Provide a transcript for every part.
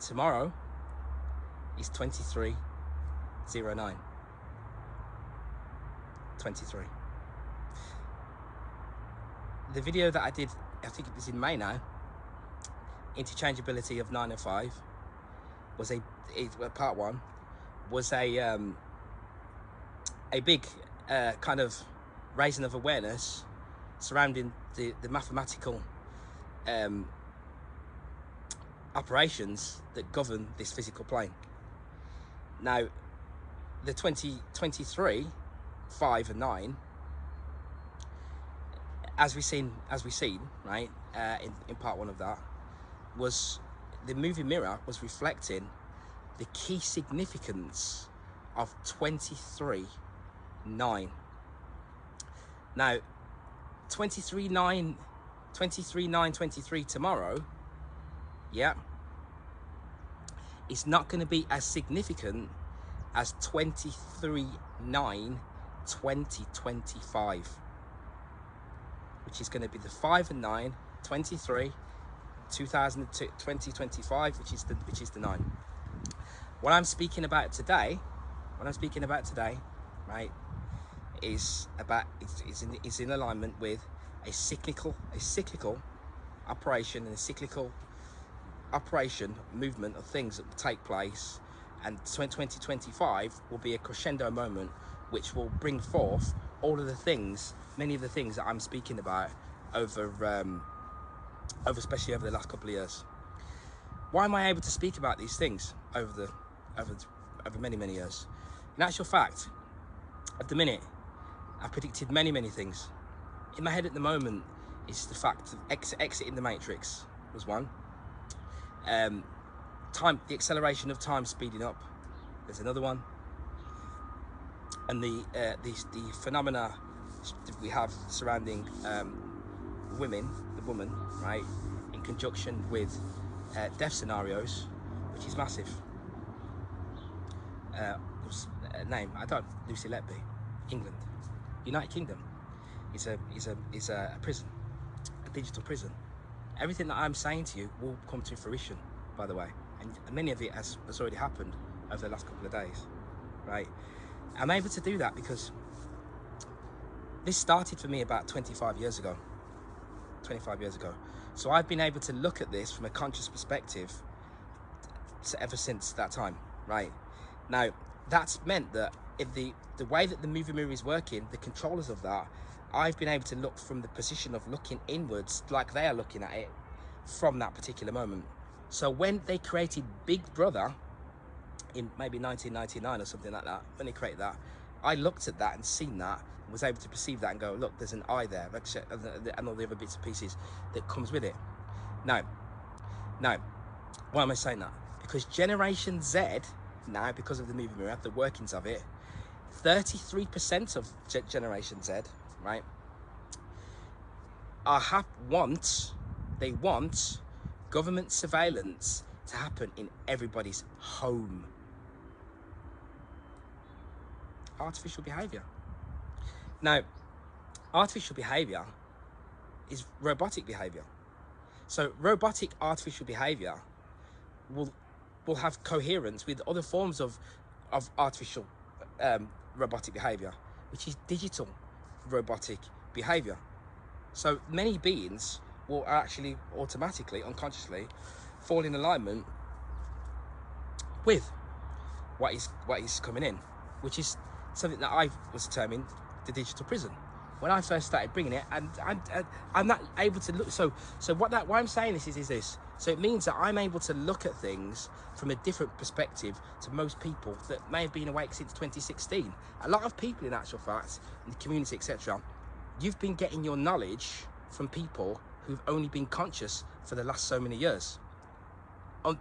Tomorrow is 2309. 23. The video that I did, I think it was in May now, interchangeability of 9 and 5, was part one, was a big kind of raising of awareness surrounding the mathematical operations that govern this physical plane. Now, the 2023, 5 and 9, as we seen, right, in part one of that, was the moving mirror was reflecting the key significance of 23/9. Now, 23/9/23 tomorrow, yeah, it's not going to be as significant as 23/9/2025, which is going to be the 5 and 9, 23, 2025, which is the 9. What I'm speaking about today, right, is in alignment with a cyclical operation and a cyclical operation movement of things that will take place, and 2025 will be a crescendo moment which will bring forth all of the things, many of the things that I'm speaking about over especially over the last couple of years. Why am I able to speak about these things over many years? In actual fact, at the minute, I've predicted many things. In my head at the moment is the fact of exiting the matrix was one. The acceleration of time speeding up, there's another one. And the phenomena that we have surrounding the woman, right, in conjunction with death scenarios, which is massive. Name, I don't, Lucy Letby, England, United Kingdom, is a prison, a digital prison. Everything that I'm saying to you will come to fruition, by the way, and many of it has already happened over the last couple of days, right? I'm able to do that because this started for me about 25 years ago. So I've been able to look at this from a conscious perspective ever since that time, right? Now, that's meant that if the way that the movie mirror is working, the controllers of that, I've been able to look from the position of looking inwards like they are looking at it from that particular moment. So when they created Big Brother in maybe 1999 or something like that, when they created that, I looked at that and seen that, and was able to perceive that and go, look, there's an eye there, and all the other bits and pieces that comes with it. Now, why am I saying that? Because Generation Z, now, because of the movie mirror, the workings of it, 33% of Generation Z, right, want government surveillance to happen in everybody's home. Artificial behavior. Now, artificial behavior is robotic behavior. So robotic artificial behavior will have coherence with other forms of artificial robotic behavior, which is digital robotic behavior. So many beings will actually automatically, unconsciously, fall in alignment with what is coming in, which is something that I was terming the digital prison when I first started bringing it, and I'm not able to look. So why I'm saying this is this. So it means that I'm able to look at things from a different perspective to most people that may have been awake since 2016. A lot of people, in actual fact, in the community, etc., you've been getting your knowledge from people who've only been conscious for the last so many years.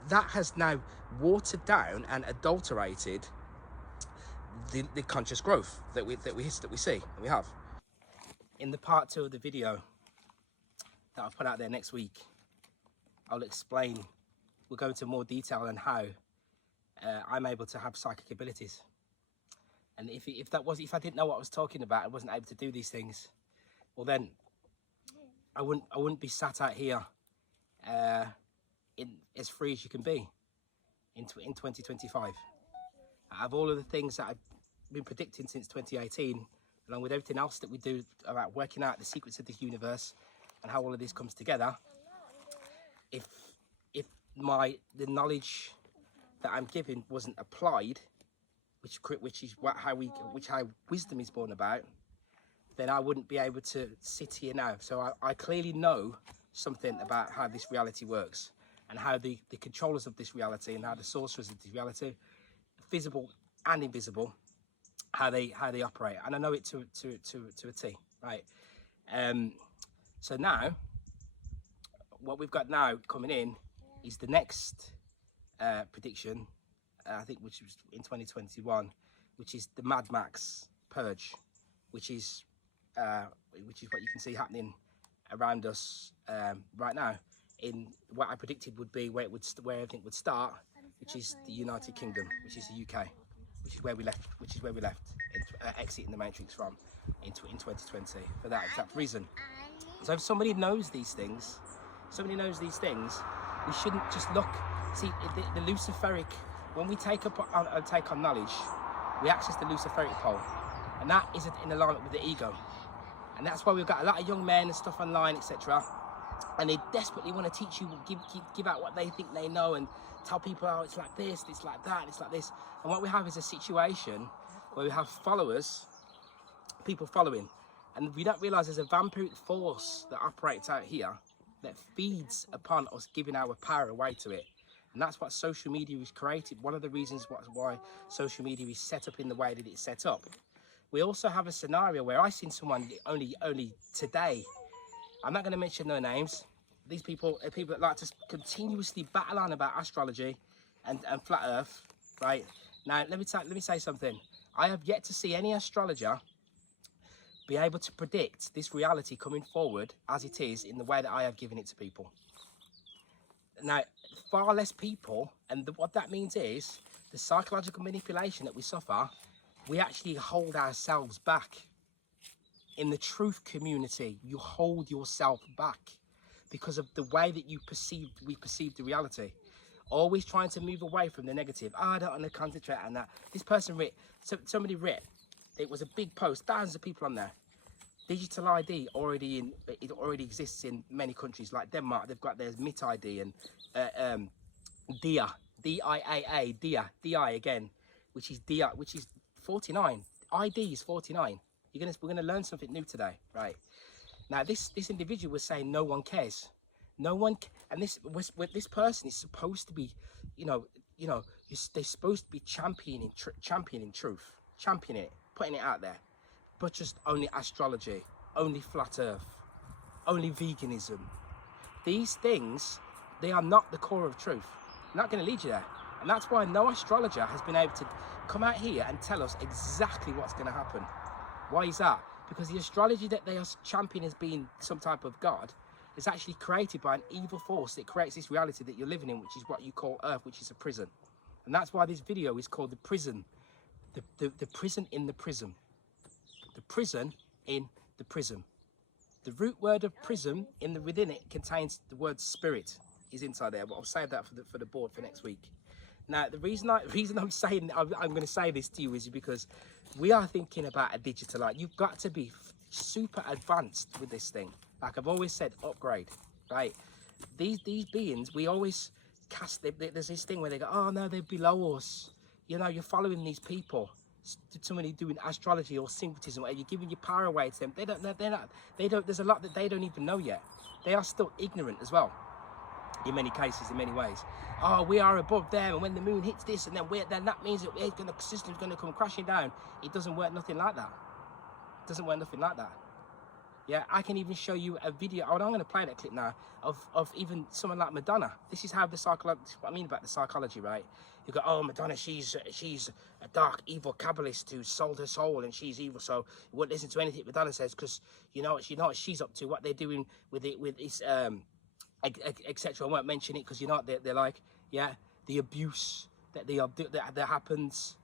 That has now watered down and adulterated the conscious growth that we have. In the part 2 of the video that I'll put out there next week, I'll explain, we'll go into more detail on how I'm able to have psychic abilities. And if I didn't know what I was talking about, I wasn't able to do these things, well then I wouldn't be sat out here as free as you can be. in 2025. Out of all of the things that I've been predicting since 2018, along with everything else that we do about working out the secrets of the universe and how all of this comes together, if the knowledge that I'm giving wasn't applied, which is how wisdom is born about, then I wouldn't be able to sit here now. So I clearly know something about how this reality works, and how the controllers of this reality and how the sorcerers of this reality, visible and invisible, how they operate, and I know it to a T, right? So now what we've got now coming in is the next prediction, I think, which was in 2021, which is the Mad Max purge, which is what you can see happening around us right now, in what I predicted would be where everything would start, which is the United Kingdom, which is the UK, which is where we left, exiting the Matrix from in 2020 for that exact reason. So if somebody knows these things, we shouldn't just look. See, the Luciferic, when we take on knowledge, we access the Luciferic pole, and that is in alignment with the ego. And that's why we've got a lot of young men and stuff online, etc. And they desperately want to teach you, give out what they think they know, and tell people, oh, it's like this, it's like that, it's like this. And what we have is a situation where we have followers, people following, and we don't realise there's a vampiric force that operates out here that feeds upon us giving our power away to it. And that's what social media is created. One of the reasons why social media is set up in the way that it's set up. We also have a scenario where I seen someone only today. I'm not going to mention no names. These people are people that like to continuously battle on about astrology and flat Earth, right? Now, let me say something. I have yet to see any astrologer be able to predict this reality coming forward as it is in the way that I have given it to people. Now, far less people, and what that means is the psychological manipulation that we suffer, we actually hold ourselves back. In the truth community, you hold yourself back because of the way that we perceive the reality. Always trying to move away from the negative. Oh, I don't want to concentrate on that. This person somebody writ, it was a big post, thousands of people on there. Digital ID already exists in many countries like Denmark. They've got their MIT ID and DIA, D-I-A-A, DI again, which is 49. ID is 49. We're gonna learn something new today, right? Now this individual was saying no one cares, no one, and this person is supposed to be, they're supposed to be championing truth, championing it, putting it out there, but just only astrology, only flat Earth, only veganism. These things, they are not the core of truth. They're not going to lead you there, and that's why no astrologer has been able to come out here and tell us exactly what's going to happen. Why is that? Because the astrology that they are championing as being some type of god is actually created by an evil force that creates this reality that you're living in, which is what you call Earth, which is a prison. And that's why this video is called the prison, the prison in the prism. The prison in the prism. The root word of prism within it contains the word spirit is inside there, but I'll save that for the board for next week. Now, the reason I'm saying I'm going to say this to you is because we are thinking about a digital light. You've got to be super advanced with this thing. Like I've always said, upgrade, right? These beings, we always cast. There's this thing where they go, oh no, they're below us. You're following these people. Somebody doing astrology or syncretism, or you're giving your power away to them. They don't. There's a lot that they don't even know yet. They are still ignorant as well. In many cases, in many ways. Oh, we are above them, and when the moon hits this, and then that means that the system's going to come crashing down. It doesn't work nothing like that. It doesn't work nothing like that. Yeah, I can even show you a video. Oh, I'm going to play that clip now of even someone like Madonna. This is how the psychology. What I mean about the psychology, right? You go, oh, Madonna, she's a dark, evil Kabbalist who sold her soul, and she's evil, so you won't listen to anything Madonna says because you know what she's up to, what they're doing with this etc. I won't mention it because you know what they're like, yeah, the abuse that happens,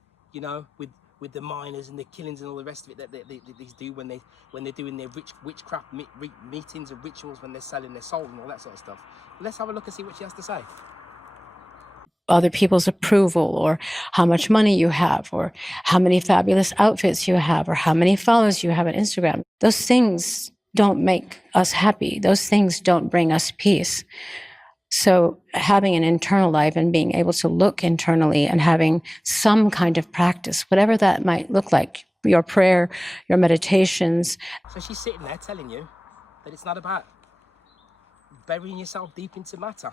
with the miners and the killings and all the rest of it that these do when they're doing their witchcraft meetings and rituals, when they're selling their soul and all that sort of stuff. Let's have a look and see what she has to say. other people's approval, or how much money you have, or how many fabulous outfits you have, or how many followers you have on Instagram. Those things don't make us happy. Those things don't bring us peace. So having an internal life and being able to look internally and having some kind of practice, whatever that might look like, your prayer, your meditations. So she's sitting there telling you that it's not about burying yourself deep into matter.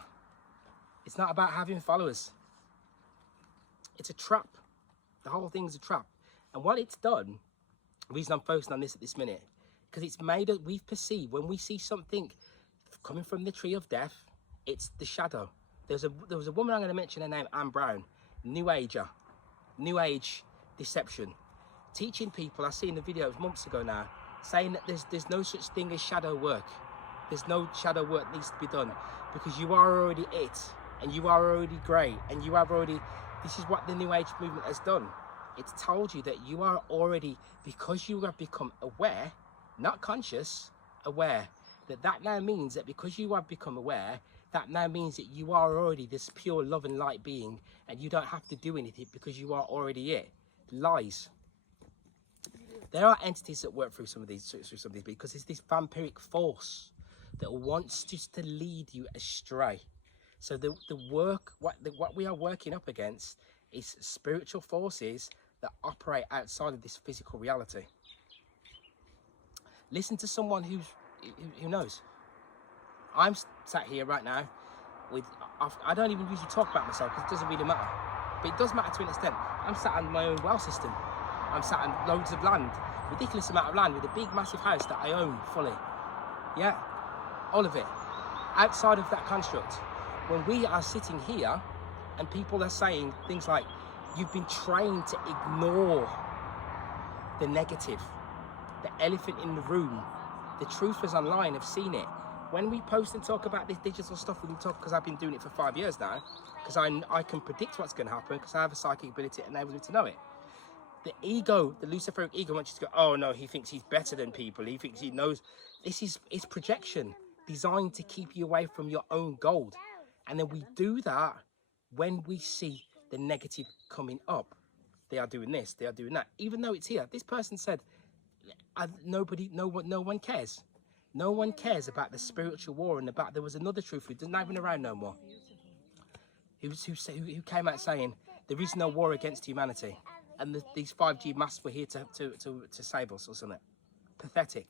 It's not about having followers. It's a trap. The whole thing's a trap. And what it's done, the reason I'm focusing on this at this minute, because it's made us, we've perceived, when we see something coming from the tree of death, it's the shadow. There was a woman, I'm going to mention her name, Anne Brown, New Ager, New Age deception, teaching people. I seen the videos months ago now, saying that there's no such thing as shadow work. There's no shadow work that needs to be done, because you are already it, and you are already great, and you have already. This is what the New Age movement has done. It's told you that you are already, because you have become aware, not conscious, aware. That now means that because you have become aware, that now means that you are already this pure love and light being, and you don't have to do anything because you are already it. Lies. There are entities that work through some of these because it's this vampiric force that wants just to lead you astray. So what we are working up against is spiritual forces that operate outside of this physical reality. Listen to someone who knows. I'm sat here right now with, I don't even usually talk about myself because it doesn't really matter, but it does matter to an extent. I'm sat on my own well system. I'm sat on loads of land, ridiculous amount of land, with a big massive house that I own fully. Yeah, all of it. Outside of that construct, when we are sitting here and people are saying things like, you've been trained to ignore the negative, the elephant in the room, the truthers online have seen it. When we post and talk about this digital stuff, we can talk, because I've been doing it for 5 years now, because I can predict what's going to happen, because I have a psychic ability that enables me to know it. The ego, the Luciferic ego, wants you to go, oh no, he thinks he's better than people, he thinks he knows. This is projection, designed to keep you away from your own gold. And then we do that when we see the negative coming up. They are doing this, they are doing that, even though it's here. This person said, no one cares. No one cares about the spiritual war, and about, there was another truth who isn't even around no more, who came out saying there is no war against humanity, and these 5G masks were here to save us or something. Pathetic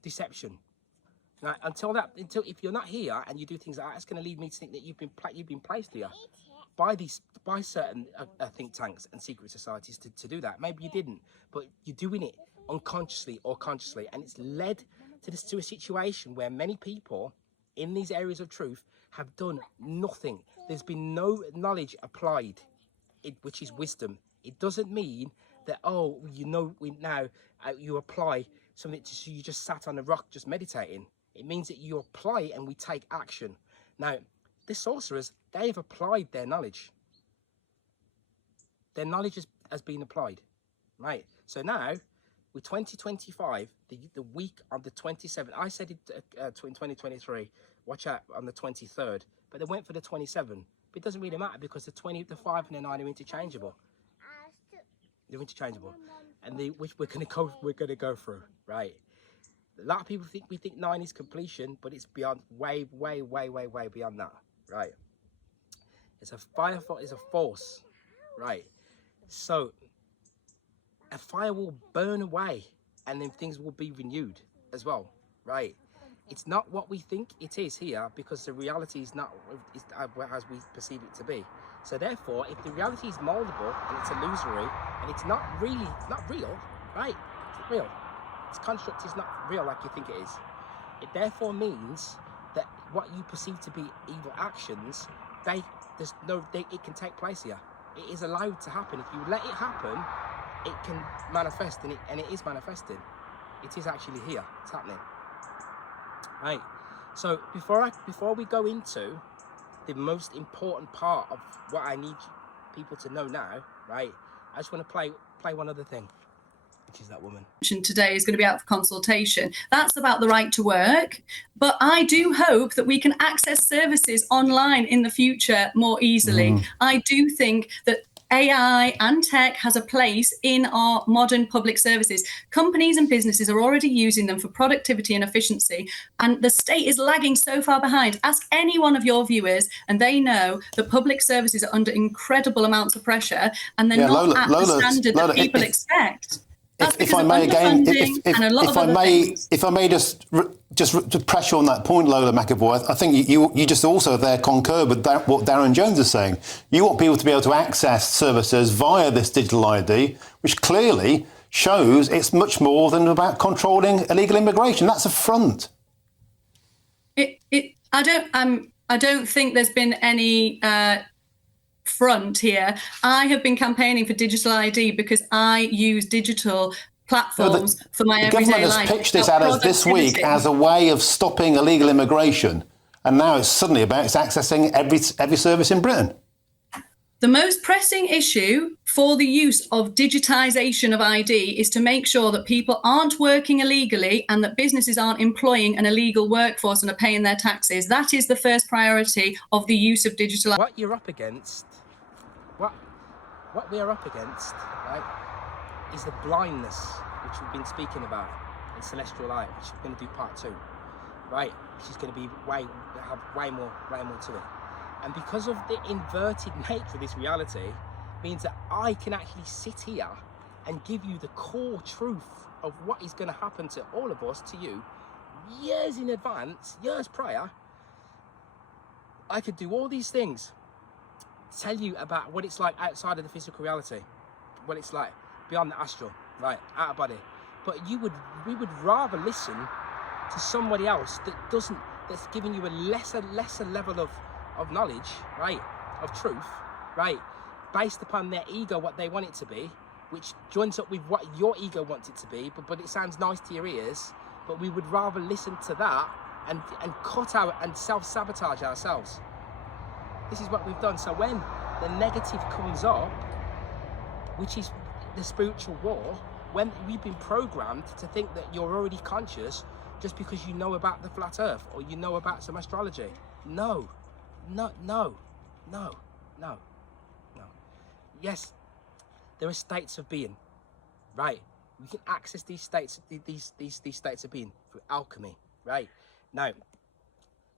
deception. Now, until if you're not here and you do things like that, it's going to lead me to think that you've been placed here by certain think tanks and secret societies to do that. Maybe you didn't, but you're doing it unconsciously or consciously, and it's led to a situation where many people in these areas of truth have done nothing. There's been no knowledge applied, which is wisdom. It doesn't mean that, oh, you apply something so you just sat on a rock just meditating. It means that you apply it and we take action. Now, the sorcerers, they have applied their knowledge. Their knowledge has been applied, right? So now, with 2025, the week of the 27th, I said it in 2023, watch out on the 23rd, but they went for the 27th. But it doesn't really matter, because the 5 and the 9 are interchangeable. They're interchangeable, and which we're gonna go through, right? A lot of people think 9 is completion, but it's beyond, way beyond that, right? It's a fire, it's a force, right? So a fire will burn away, and then things will be renewed as well, right? It's not what we think it is here, because the reality is not as we perceive it to be. So therefore, if the reality is moldable and it's illusory and it's not real, right? It's not real. Its construct is not real like you think it is. It therefore means that what you perceive to be evil actions, it can take place here. It is allowed to happen. If you let it happen, it can manifest, and it is manifesting. It is actually here. It's happening. Right. So before we go into the most important part of what I need people to know now, right? I just want to play one other thing. which is that woman. Today is going to be out for consultation. That's about the right to work. But I do hope that we can access services online in the future more easily. I do think that AI and tech has a place in our modern public services. Companies and businesses are already using them for productivity and efficiency, and the state is lagging so far behind. Ask any one of your viewers, and they know that public services are under incredible amounts of pressure, and they're not at the standard that people expect. If I may again, if I may just pressure on that point, Lola McAvoy, I think you just also there concur with what Darren Jones is saying. You want people to be able to access services via this digital ID, which clearly shows it's much more than about controlling illegal immigration. That's a front. I don't think there's been any front here. I have been campaigning for digital ID because I use digital platforms for my everyday life. The government has pitched this at us this week as a way of stopping illegal immigration, and now it's suddenly about accessing every service in Britain. The most pressing issue for the use of digitisation of ID is to make sure that people aren't working illegally and that businesses aren't employing an illegal workforce and are paying their taxes. That is the first priority of the use of digital ID. What you're up against, what we are up against, right, is the blindness which we've been speaking about in Celestial Light, which we're going to do part 2, right, which is going to be have way more to it. And because of the inverted nature of this reality, means that I can actually sit here and give you the core truth of what is going to happen to all of us, to you, years in advance, years prior. I could do all these things, tell you about what it's like outside of the physical reality, what it's like beyond the astral, right, out of body. But we would rather listen to somebody else that's giving you a lesser level of knowledge, right, of truth, right, based upon their ego, what they want it to be, which joins up with what your ego wants it to be, but it sounds nice to your ears. But we would rather listen to that and cut out and self-sabotage ourselves. This is what we've done. So when the negative comes up, which is the spiritual war, when we've been programmed to think that you're already conscious just because you know about the flat earth or you know about some astrology. No. Yes, there are states of being, right? We can access these states, these states of being through alchemy, right? Now,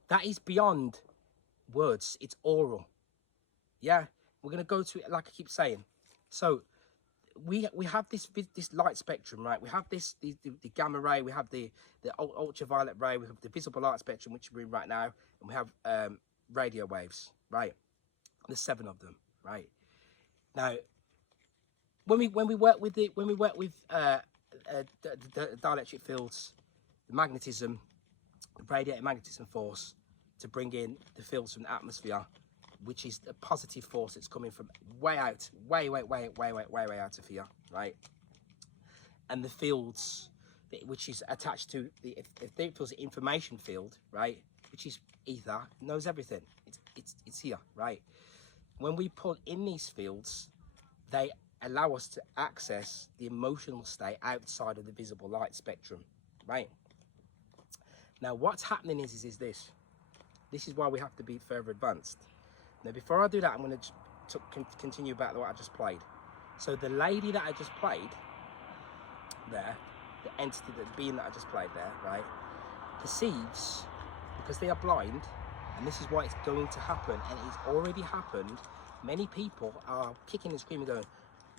that is beyond words, it's oral. Yeah, we're gonna go to it like I keep saying. So we have this light spectrum, right? We have the gamma ray, we have the ultraviolet ray, we have the visible light spectrum, which we're in right now, and we have radio waves, right? There's 7 of them, right? Now, when we work with the dielectric fields, the magnetism, the radiating magnetism force, to bring in the fields from the atmosphere, which is a positive force that's coming from way out, way out of here, right? And the fields, which is attached to the information field, right? Which is ether, knows everything. It's here, right? When we pull in these fields, they allow us to access the emotional state outside of the visible light spectrum, right? Now, what's happening is this. This is why we have to be further advanced. Now, before I do that, I'm going to continue about what I just played. So the lady that I just played there, the entity, the being that I just played there, right, perceives, because they are blind, and this is why it's going to happen, and it's already happened. Many people are kicking and screaming, going,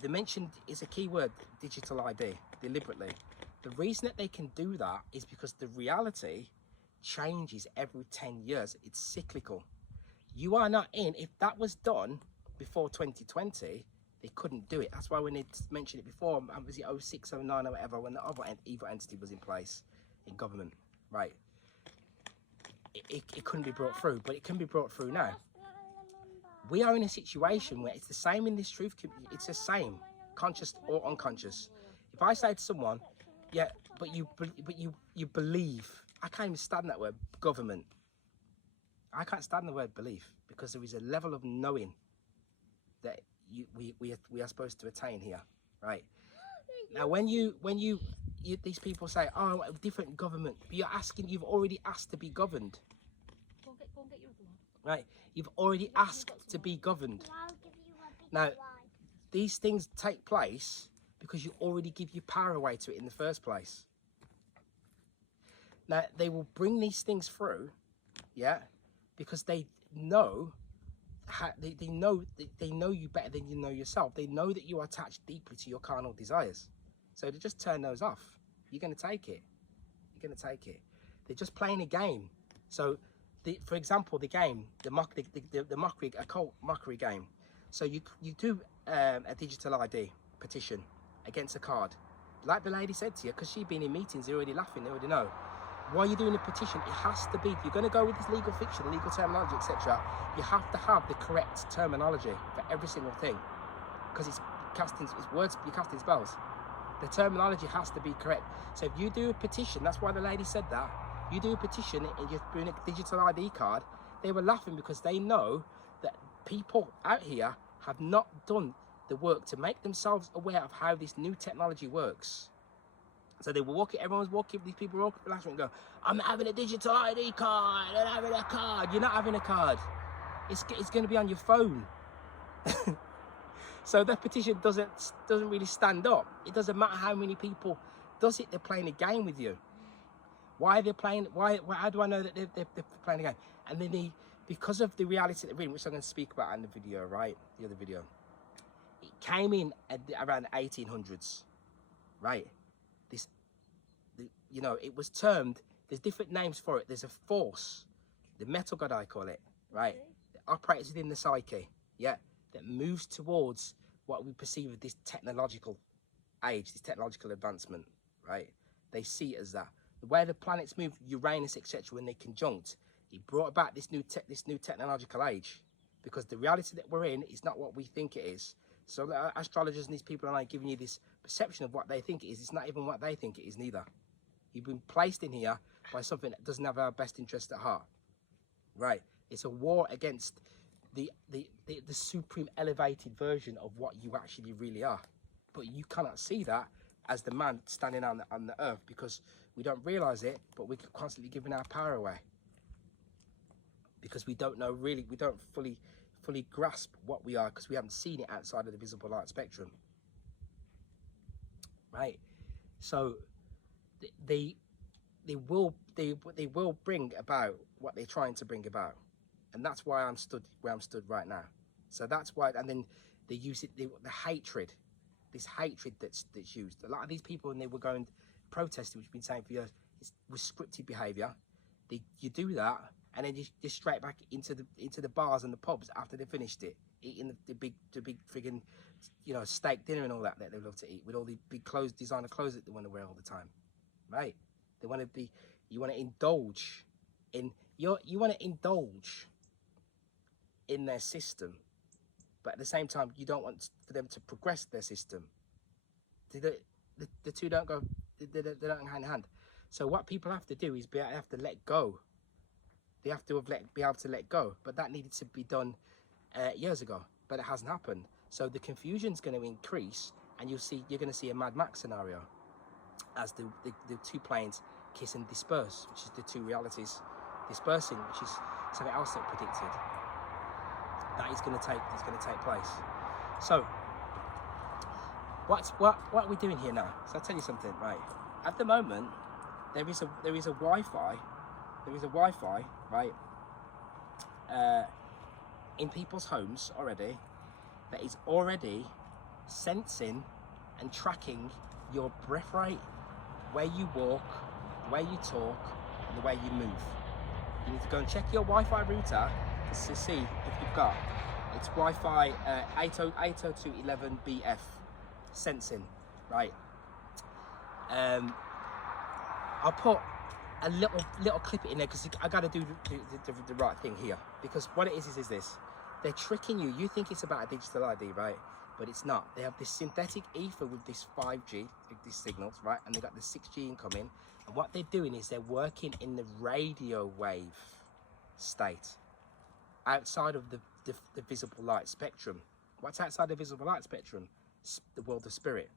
they mentioned is a key word, digital ID, deliberately. The reason that they can do that is because the reality changes every 10 years. It's cyclical. You are not in. If that was done before 2020, they couldn't do it. That's why we need to mention it before. Was it 06, 09 or whatever, when the other evil entity was in place in government, right? It couldn't be brought through, but it can be brought through now. We are in a situation where it's the same in this truth. It's the same, conscious or unconscious. If I say to someone, yeah, but you believe, I can't even stand that word, government. I can't stand the word belief, because there is a level of knowing that we are supposed to attain here, right? Now, these people say, oh, a different government, but you've already asked to be governed. Go and get your other one. Right? You've already asked to be governed. Now, these things take place because you already give your power away to it in the first place. Now, they will bring these things through, yeah, because they know they know you better than you know yourself. They know that you are attached deeply to your carnal desires. So they just turn those off. You're going to take it. You're going to take it. They're just playing a game. So, for example, the game, the mockery, occult mockery game. So you do a digital ID petition against a card. Like the lady said to you, because she'd been in meetings, they're already laughing, they already know. While you're doing a petition, it has to be, if you're going to go with this legal fiction, legal terminology, etc., you have to have the correct terminology for every single thing. Because you're casting spells. The terminology has to be correct. So if you do a petition, that's why the lady said that, you do a petition and you're doing a digital ID card, they were laughing because they know that people out here have not done the work to make themselves aware of how this new technology works. So they were walking, everyone's walking, these people were walking last week and go, I'm having a digital ID card, I'm having a card. You're not having a card. It's going to be on your phone. So the petition doesn't really stand up. It doesn't matter how many people does it, they're playing a game with you. Why they're playing, how do I know that they're playing a game? And then because of the reality that they're in, which I'm going to speak about in the video, right? The other video. It came in at around the 1800s, right? It was termed, there's different names for it. There's a force, the metal god I call it, right? That operates within the psyche, yeah? That moves towards what we perceive as this technological age, this technological advancement, right? They see it as that. The way the planets move, Uranus, etc., when they conjunct, it brought about this new technological age, because the reality that we're in is not what we think it is. So astrologers and these people are like giving you this perception of what they think it is. It's not even what they think it is neither. You've been placed in here by something that doesn't have our best interest at heart, right? It's a war against the supreme elevated version of what you actually really are. But you cannot see that as the man standing on the earth, because we don't realize it, but we're constantly giving our power away. Because we don't know really, we don't fully grasp what we are, because we haven't seen it outside of the visible light spectrum. Right? So they will bring about what they're trying to bring about. And that's why I'm stood where I'm stood right now. So that's why, and then they use it, the hatred, this hatred that's used. A lot of these people, when they were going protesting, which we've been saying for years, was scripted behaviour. You do that, and then you straight back into the bars and the pubs after they finished it, eating the big friggin', steak dinner and all that they love to eat, with all the big designer clothes that they want to wear all the time, right? They want to be, you want to indulge in in their system, but at the same time you don't want for them to progress their system. The two don't go, they don't go hand in hand. So what people have to do is have to let go. They have to be able to let go, but that needed to be done years ago, but it hasn't happened. So the confusion's going to increase, and you're going to see a Mad Max scenario as the two planes kiss and disperse, which is the two realities dispersing, which is something else that predicted. That is going to take place. So what are we doing here now? So I'll tell you something, right? At the moment, there is a Wi-Fi, right, in people's homes already, that is already sensing and tracking your breath rate, where you walk, the way you talk, and the way you move. You need to go and check your Wi-Fi router to see if you've got, it's Wi-Fi 802.11bf sensing, right? I'll put a little clip in there, because I got to do the right thing here, because what it is this: they're tricking you. You think it's about a digital ID, right? But it's not. They have this synthetic ether with this 5G, these signals, right? And they got the 6G incoming. And what they're doing is they're working in the radio wave state, outside of the visible light spectrum. What's outside the visible light spectrum? The world of spirit.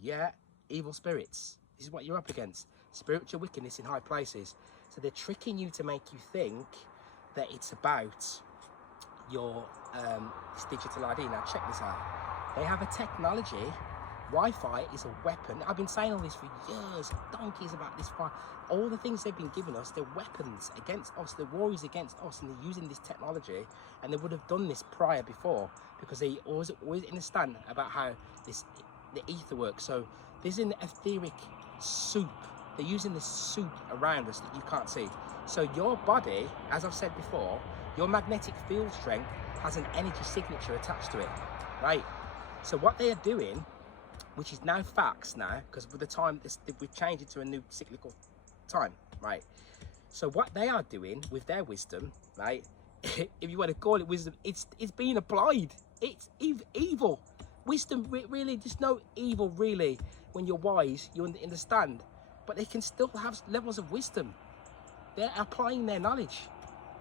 Yeah, evil spirits. This is what you're up against. Spiritual wickedness in high places. So they're tricking you to make you think that it's about your this digital ID. Now check this out. They have a technology. Wi-Fi is a weapon. I've been saying all this for years, donkeys about this. All the things they've been giving us, they're weapons against us. The war is against us, and they're using this technology. And they would have done this prior before, because they always understand about how the ether works. So there's an etheric soup. They're using this soup around us that you can't see. So your body, as I've said before, your magnetic field strength has an energy signature attached to it, right? So what they are doing, which is now facts now, because with the time we've changed it to a new cyclical time, right? So what they are doing with their wisdom, right? If you want to call it wisdom, it's being applied. It's evil. Wisdom, really, there's no evil really. When you're wise, you understand. But they can still have levels of wisdom. They're applying their knowledge,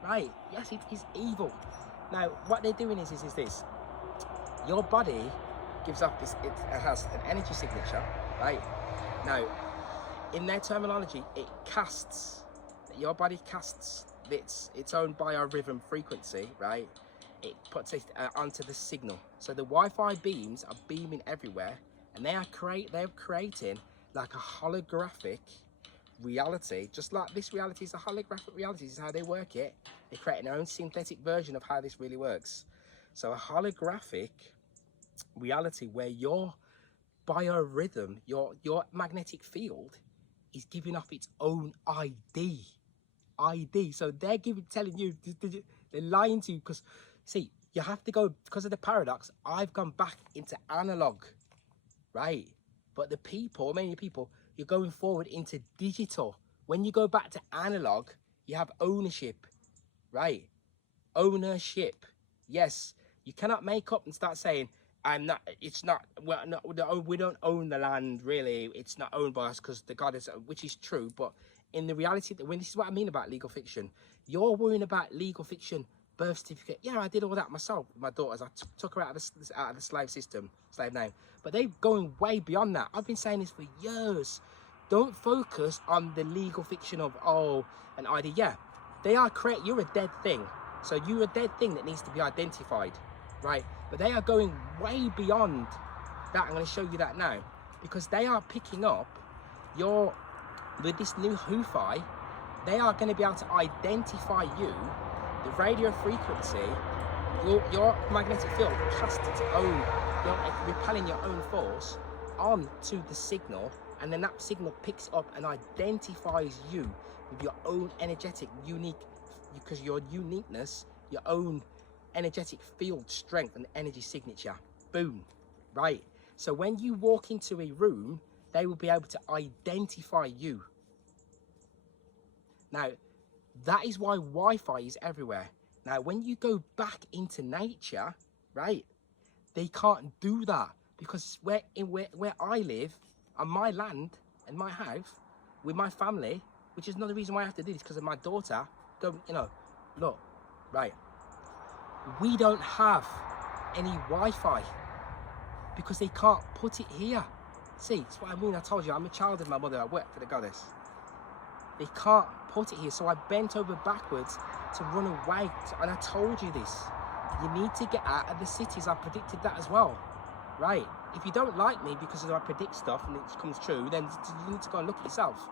right? Yes, it is evil. Now, what they're doing is this. Your body gives off this, it has an energy signature, right? Now, in their terminology, it casts, your body casts its own biorhythm frequency, right? It puts it onto the signal. So the Wi-Fi beams are beaming everywhere, and they're creating like a holographic reality, just like this reality is a holographic reality. This is how they work it. They're creating their own synthetic version of how this really works. So a holographic reality where your biorhythm, your magnetic field is giving off its own ID. So they're telling you, they're lying to you, because see, you have to go, because of the paradox, I've gone back into analog, right? But the people, many people, you're going forward into digital. When you go back to analog, you have ownership, right? Ownership. Yes, you cannot make up and start saying, we don't own the land, really. It's not owned by us because the God is, which is true. But in the reality, this is what I mean about legal fiction. You're worrying about legal fiction, birth certificate. Yeah, I did all that myself with my daughters. I took her out of the slave system, slave name. But they're going way beyond that. I've been saying this for years. Don't focus on the legal fiction of, an ID. Yeah, they are correct. You're a dead thing. So you're a dead thing that needs to be identified, right? But they are going way beyond that. I'm going to show you that now, because they are picking up with this new Wi-Fi, they are going to be able to identify you, the radio frequency, your magnetic field casts its own, you're repelling your own force onto the signal, and then that signal picks up and identifies you with your own energetic, unique, because your uniqueness, your own energetic field strength and energy signature. Boom, right? So when you walk into a room, they will be able to identify you. Now, that is why Wi-Fi is everywhere. Now, when you go back into nature, right, they can't do that, because where I live, on my land and my house, with my family, which is another reason why I have to do this, because of my daughter, look, right, we don't have any Wi-Fi because they can't put it here. See, that's what I mean. I told you, I'm a child of my mother. I work for the goddess. They can't put it here. So I bent over backwards to run away. And I told you this. You need to get out of the cities. I predicted that as well, right? If you don't like me because I predict stuff and it comes true, then you need to go and look at yourself.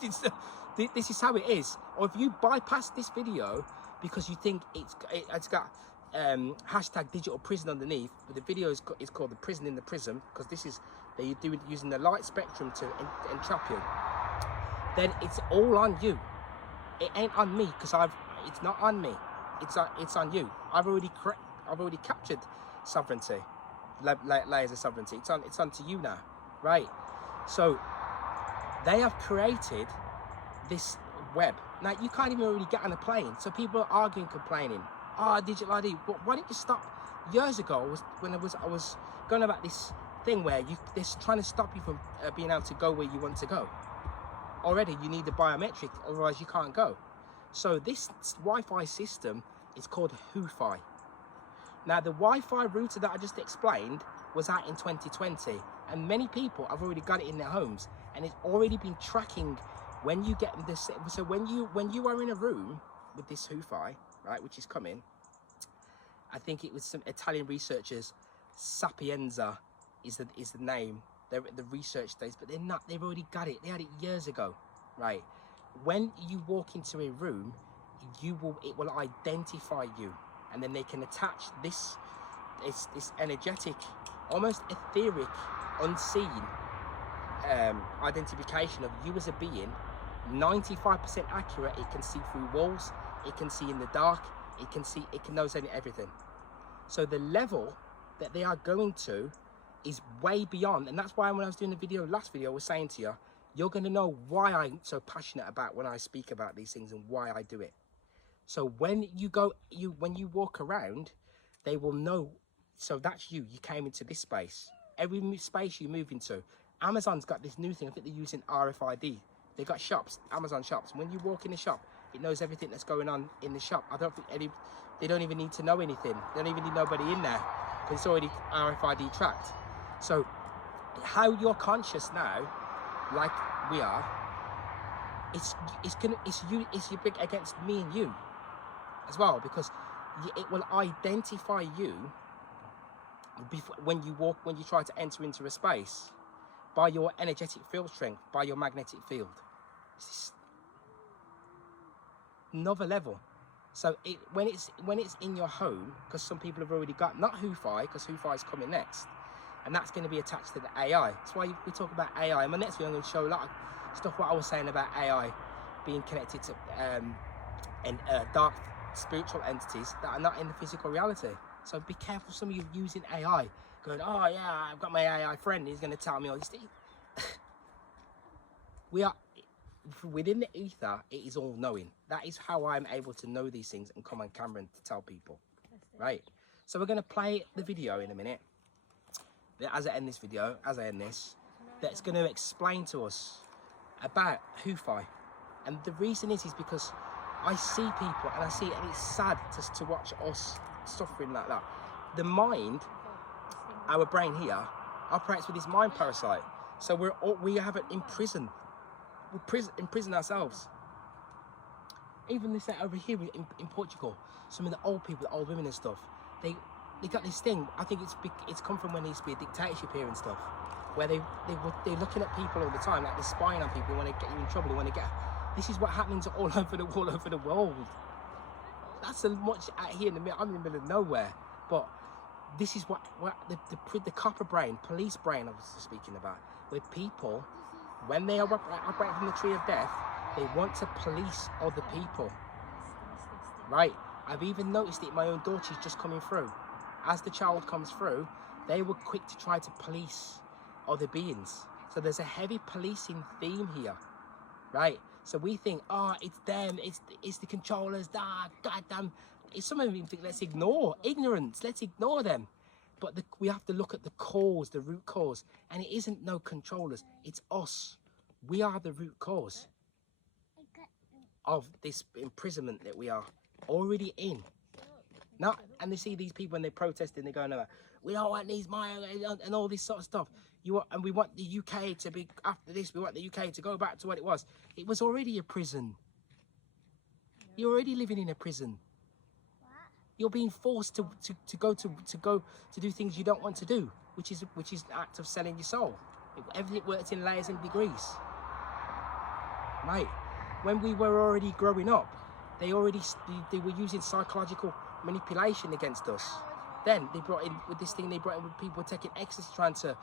This is how it is. Or if you bypass this video because you think it's got hashtag digital prison underneath, but the video is called the prison in the prism, because this is they're using the light spectrum to entrap you, then it's all on you. It ain't on me, because it's not on me. It's on you. I've already captured sovereignty, layers of sovereignty. It's on to you now, right? So they have created this web. Now you can't even really get on a plane. So people are arguing, complaining. Digital ID. But why didn't you stop? Years ago, when I was going about this thing where they're trying to stop you from being able to go where you want to go. Already, you need the biometric, otherwise you can't go. So this Wi-Fi system is called Wi-Fi. Now the Wi-Fi router that I just explained was out in 2020. And many people have already got it in their homes, and it's already been tracking when you get this. So when you are in a room with this Wi-Fi, right, which is coming, I think it was some Italian researchers, Sapienza is the name. They're at the research days, but they're not. They've already got it. They had it years ago, right? When you walk into a room, it will identify you, and then they can attach this energetic, almost etheric, unseen identification of you as a being, 95% accurate. It can see through walls, it can see in the dark, it knows everything. So the level that they are going to is way beyond, and that's why when I was doing the last video, I was saying to you, you're going to know why I'm so passionate about when I speak about these things and why I do it. So when you walk around, they will know. So that's you came into this space. Every space you move into. Amazon's got this new thing. I think they're using RFID. They got shops, Amazon shops. When you walk in the shop, it knows everything that's going on in the shop. I don't think they don't even need to know anything. They don't even need nobody in there because it's already RFID tracked. So how you're conscious now, like we are, it's you big against me and you as well, because it will identify you before, when you try to enter into a space, by your energetic field strength, by your magnetic field. It's another level. So when it's in your home, because some people have already got, not Wi-Fi, because Wi-Fi is coming next, and that's going to be attached to the AI. That's why we talk about AI. In my next video, I'm going to show a lot of stuff what I was saying about AI being connected to dark spiritual entities that are not in the physical reality. So be careful, some of you using AI, going, oh yeah, I've got my AI friend, he's going to tell me all these things. We are within the ether, it is all knowing. That is how I'm able to know these things and come on camera and to tell people, right? So we're going to play the video in a minute, as I end this video, that's going to explain to us about Wi-Fi. And the reason is because I see people and it's sad to watch us suffering like that. The mind, our brain here, operates with this mind parasite. So we have it imprisoned. We imprison ourselves. Even this over here in Portugal, some of the old people, the old women and stuff, they got this thing. I think it's come from when there used to be a dictatorship here and stuff, where they're looking at people all the time, like they're spying on people. They want to get you in trouble. They want to get. This is what happens all over the world. That's so much out here in the middle. I'm in the middle of nowhere, but this is what the copper brain, police brain, I was speaking about, where people, when they operate from the tree of death, they want to police other people. Right? I've even noticed it. My own daughter's just coming through. As the child comes through, they were quick to try to police other beings. So there's a heavy policing theme here, right? So we think, oh, it's them, it's the controllers, goddamn. Some of them think, let's ignore ignorance, let's ignore them. But we have to look at the cause, the root cause. And it isn't no controllers, it's us. We are the root cause of this imprisonment that we are already in. And they see these people when they're protesting, they're going, we don't want these and all this sort of stuff. And we want the UK to be, after this, we want the UK to go back to what it was. It was already a prison. You're already living in a prison. You're being forced to do things you don't want to do, which is an act of selling your soul. Everything works in layers and degrees. Right? When we were already growing up, they were using psychological manipulation against us. Then they brought in with this thing. They brought in with people taking ecstasy, trying to,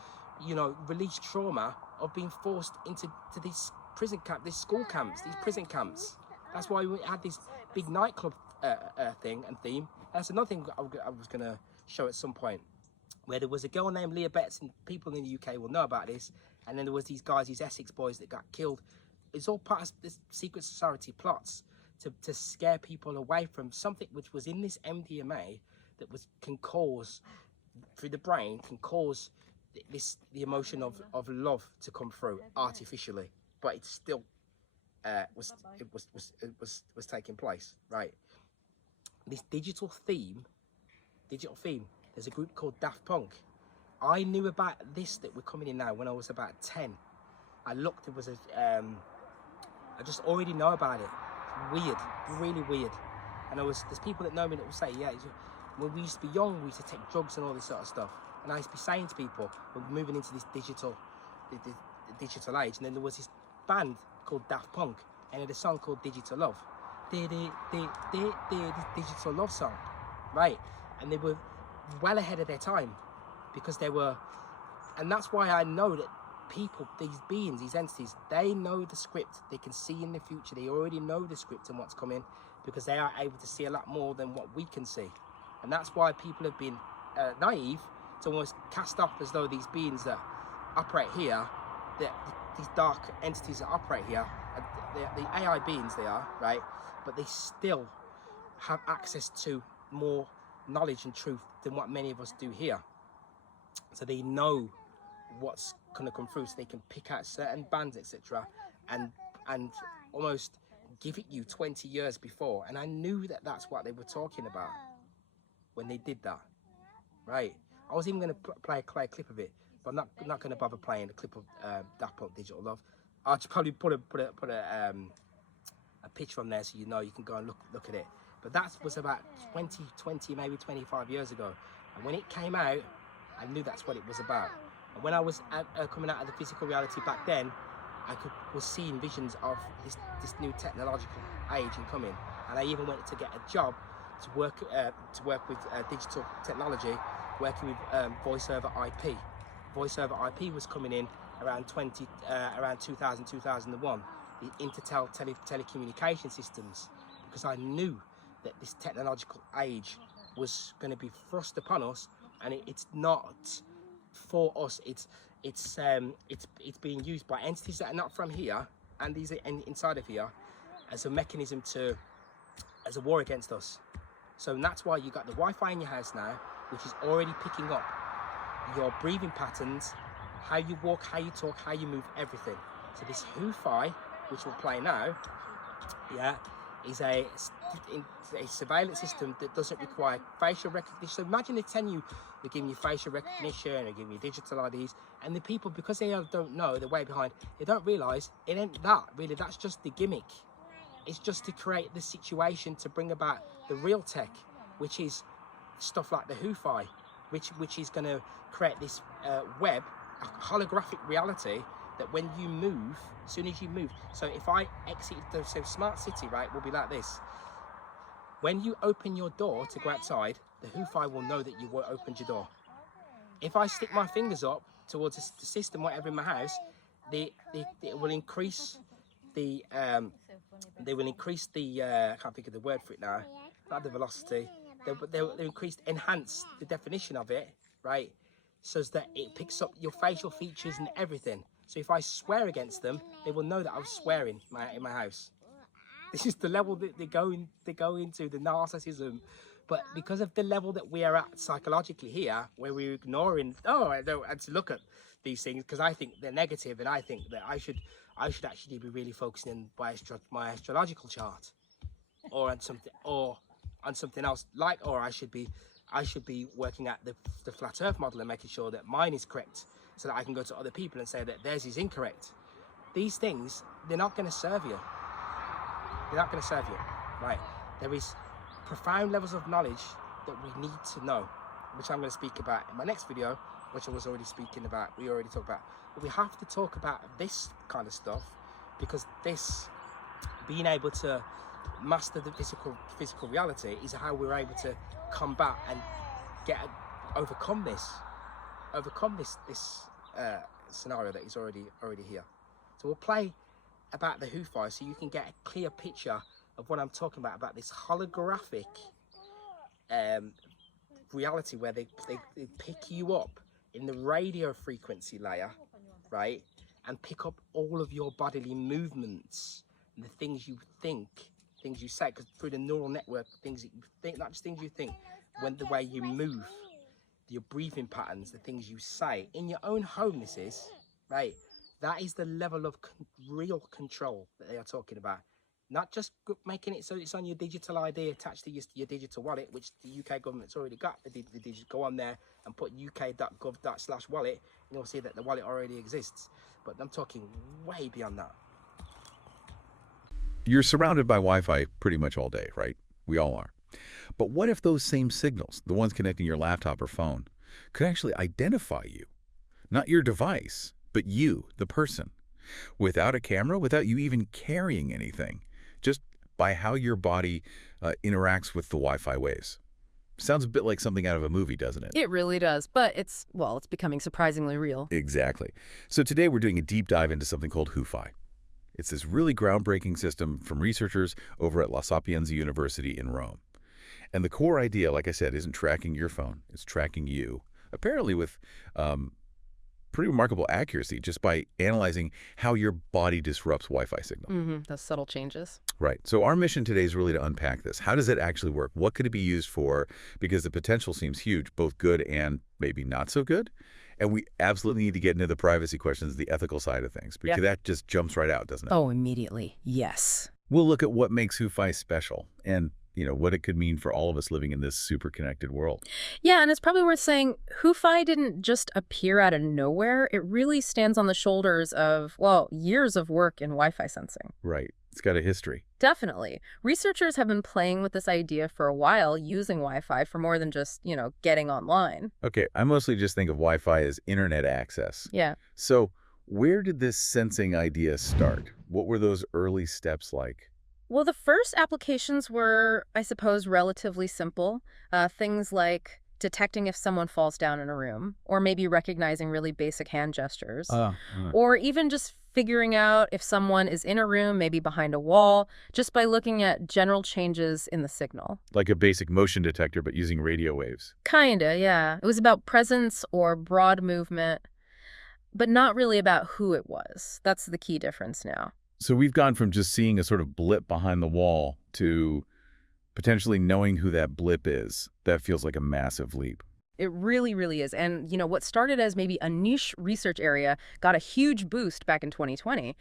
release trauma of being forced into these prison camps, these school camps, these prison camps. That's why we had this big nightclub thing and theme. That's another thing I was going to show at some point, where there was a girl named Leah Betts, and people in the UK will know about this. And then there was these guys, these Essex boys that got killed. It's all part of this secret society plots to scare people away from something which was in this MDMA that can cause, through the brain, can cause the emotion of love to come through artificially, but it still was taking place, right? This digital theme, there's a group called Daft Punk. I knew about this that we're coming in now when I was about 10. I looked, it was a, I just already know about it. It's weird, really weird. And there's people that know me that will say, yeah, when we used to be young, we used to take drugs and all this sort of stuff. And I used to be saying to people, we're moving into this digital age. And then there was this band called Daft Punk, and it had a song called Digital Love. This digital love song, right? And they were well ahead of their time because they were, and that's why I know that people, these beings, these entities, they know the script. They can see in the future. They already know the script and what's coming because they are able to see a lot more than what we can see. And that's why people have been naive to almost cast off as though these beings that operate here, these dark entities that operate here, the AI beings they are, right? But they still have access to more knowledge and truth than what many of us do here. So they know what's going to come through, so they can pick out certain bands, etc., and almost give it you 20 years before. And I knew that that's what they were talking about when they did that, right? I was even going to play a clip of it, but I'm not going to bother playing the clip of Daft Punk Digital Love. I'll just probably put a picture on there so you know, you can go and look at it. But that was about 20, maybe 25 years ago. And when it came out, I knew that's what it was about. And when I was coming out of the physical reality back then, I was seeing visions of this new technological age incoming. And I even went to get a job to work with digital technology, working with voice over IP. Voice over IP was coming in around 2000, 2001. The Intertel telecommunication systems, because I knew that this technological age was going to be thrust upon us, and it's not for us. It's being used by entities that are not from here, and these are inside of here, as a mechanism as a war against us. So that's why you got the Wi-Fi in your house now, which is already picking up your breathing patterns, how you walk, how you talk, how you move, everything. So this Wi-Fi, which we'll play now, yeah, is a surveillance system that doesn't require facial recognition. So imagine they're giving you facial recognition, they're giving you digital IDs, and the people, because they don't know, they're way behind, they don't realise it ain't that, really. That's just the gimmick. It's just to create the situation to bring about the real tech, which is stuff like the Wi-Fi, which is going to create this web, a holographic reality, that when you move, as soon as you move, so if I exit, so smart city, right, will be like this. When you open your door to go outside, the Wi-Fi will know that you opened your door. If I stick my fingers up towards the system, whatever in my house, it will increase the, I can't think of the word for it now, not the velocity, they'll enhance the definition of it, right, so that it picks up your facial features and everything. So if I swear against them, they will know that I was swearing in my house. This is the level that they go into, the narcissism. But because of the level that we are at psychologically here, where we're ignoring, I don't have to look at these things because I think they're negative, and I think that I should actually be really focusing on my astrological chart, or on something else, or I should be working at the flat Earth model and making sure that mine is correct, so that I can go to other people and say that theirs is incorrect. These things, they're not going to serve you. They're not going to serve you, right? There is profound levels of knowledge that we need to know, which I'm going to speak about in my next video, which I was already speaking about, we already talked about. But we have to talk about this kind of stuff, because this, being able to master the physical reality, is how we're able to combat and overcome this scenario that is already here. So we'll play about the Wi-Fi so you can get a clear picture of what I'm talking about this holographic reality, where they pick you up in the radio frequency layer, right, and pick up all of your bodily movements and the things you think, things you say, because through the neural network, things that you think, not just things you think, when the way you move, your breathing patterns, the things you say in your own home, this is, right? That is the level of real control that they are talking about. Not just making it so it's on your digital ID attached to your digital wallet, which the UK government's already got. Go on there and put uk.gov./wallet, and you'll see that the wallet already exists. But I'm talking way beyond that. You're surrounded by Wi-Fi pretty much all day, right? We all are. But what if those same signals, the ones connecting your laptop or phone, could actually identify you? Not your device, but you, the person. Without a camera, without you even carrying anything, just by how your body interacts with the Wi-Fi waves. Sounds a bit like something out of a movie, doesn't it? It really does, but it's becoming surprisingly real. Exactly. So today we're doing a deep dive into something called HuFi. It's this really groundbreaking system from researchers over at La Sapienza University in Rome. And the core idea, like I said, isn't tracking your phone. It's tracking you, apparently with pretty remarkable accuracy, just by analyzing how your body disrupts Wi-Fi signal. Those subtle changes. Right. So our mission today is really to unpack this. How does it actually work? What could it be used for? Because the potential seems huge, both good and maybe not so good. And we absolutely need to get into the privacy questions, the ethical side of things, because that just jumps right out, doesn't it? Oh, immediately. Yes. We'll look at what makes HuFi special and what it could mean for all of us living in this super connected world. Yeah, and it's probably worth saying HuFi didn't just appear out of nowhere. It really stands on the shoulders of, years of work in Wi-Fi sensing. Right. It's got a history. Definitely. Researchers have been playing with this idea for a while, using Wi-Fi for more than just, getting online. Okay, I mostly just think of Wi-Fi as internet access. Yeah. So where did this sensing idea start? What were those early steps like? Well, the first applications were, I suppose, relatively simple. Things like detecting if someone falls down in a room, or maybe recognizing really basic hand gestures, or even just figuring out if someone is in a room, maybe behind a wall, just by looking at general changes in the signal. Like a basic motion detector, but using radio waves. Kinda, yeah. It was about presence or broad movement, but not really about who it was. That's the key difference now. So we've gone from just seeing a sort of blip behind the wall to potentially knowing who that blip is. That feels like a massive leap. It really, really is. And, what started as maybe a niche research area got a huge boost back in 2020.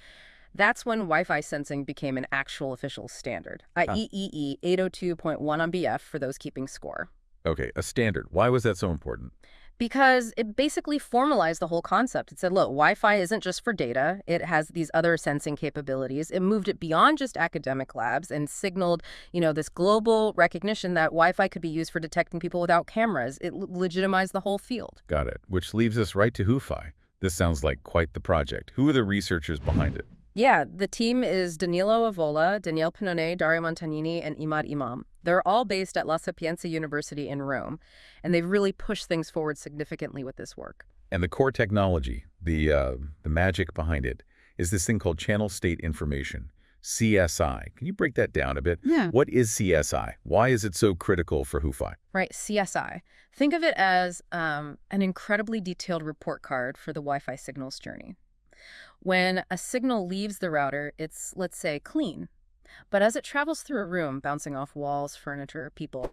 That's when Wi-Fi sensing became an actual official standard. IEEE 802.1 on BF for those keeping score. Okay, a standard. Why was that so important? Because it basically formalized the whole concept. It said, look, Wi-Fi isn't just for data. It has these other sensing capabilities. It moved it beyond just academic labs and signaled, this global recognition that Wi-Fi could be used for detecting people without cameras. It legitimized the whole field. Got it. Which leaves us right to HuFi. This sounds like quite the project. Who are the researchers behind it? Yeah, the team is Danilo Avola, Daniele Pinone, Dario Montagnini, and Imad Imam. They're all based at La Sapienza University in Rome, and they've really pushed things forward significantly with this work. And the core technology, the magic behind it, is this thing called channel state information, CSI. Can you break that down a bit? Yeah. What is CSI? Why is it so critical for HuFi? Right, CSI. Think of it as an incredibly detailed report card for the Wi-Fi signal's journey. When a signal leaves the router, it's, let's say, clean. But as it travels through a room, bouncing off walls, furniture, people,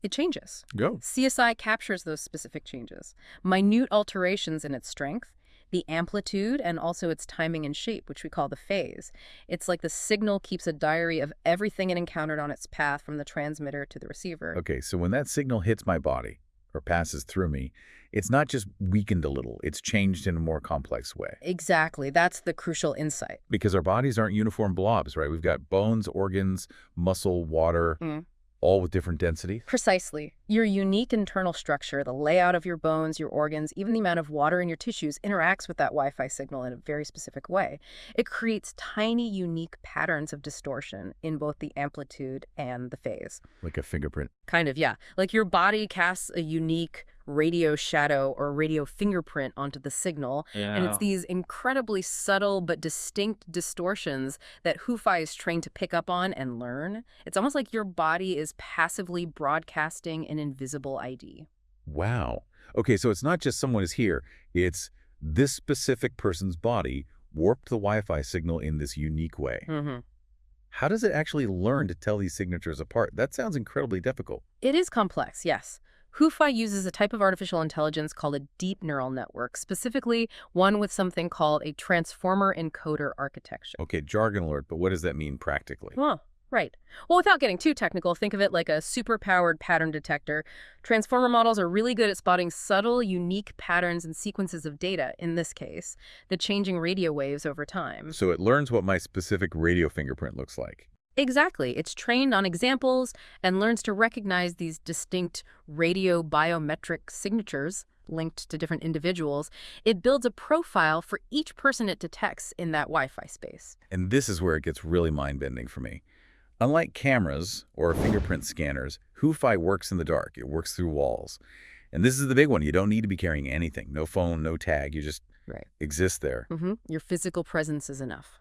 it changes. Go. CSI captures those specific changes, minute alterations in its strength, the amplitude, and also its timing and shape, which we call the phase. It's like the signal keeps a diary of everything it encountered on its path from the transmitter to the receiver. Okay, so when that signal hits my body or passes through me, it's not just weakened a little, it's changed in a more complex way. Exactly. That's the crucial insight. Because our bodies aren't uniform blobs, right? We've got bones, organs, muscle, water, all with different density. Precisely. Your unique internal structure, the layout of your bones, your organs, even the amount of water in your tissues interacts with that Wi-Fi signal in a very specific way. It creates tiny, unique patterns of distortion in both the amplitude and the phase. Like a fingerprint. Kind of, yeah. Like your body casts a unique radio shadow or radio fingerprint onto the signal. Yeah. And it's these incredibly subtle but distinct distortions that HuFi is trained to pick up on and learn. It's almost like your body is passively broadcasting an invisible ID. Wow. Okay, so it's not just someone is here. It's this specific person's body warped the Wi-Fi signal in this unique way. How does it actually learn to tell these signatures apart? That sounds incredibly difficult. It is complex, yes. Hu-Fi uses a type of artificial intelligence called a deep neural network, specifically one with something called a transformer encoder architecture. Okay, jargon alert, but what does that mean practically? Oh, right. Well, without getting too technical, think of it like a super-powered pattern detector. Transformer models are really good at spotting subtle, unique patterns and sequences of data, in this case, the changing radio waves over time. So it learns what my specific radio fingerprint looks like. Exactly. It's trained on examples and learns to recognize these distinct radio biometric signatures linked to different individuals. It builds a profile for each person it detects in that Wi-Fi space. And this is where it gets really mind-bending for me. Unlike cameras or fingerprint scanners, Hu-Fi works in the dark. It works through walls. And this is the big one. You don't need to be carrying anything. No phone, no tag. You just exist there. Your physical presence is enough.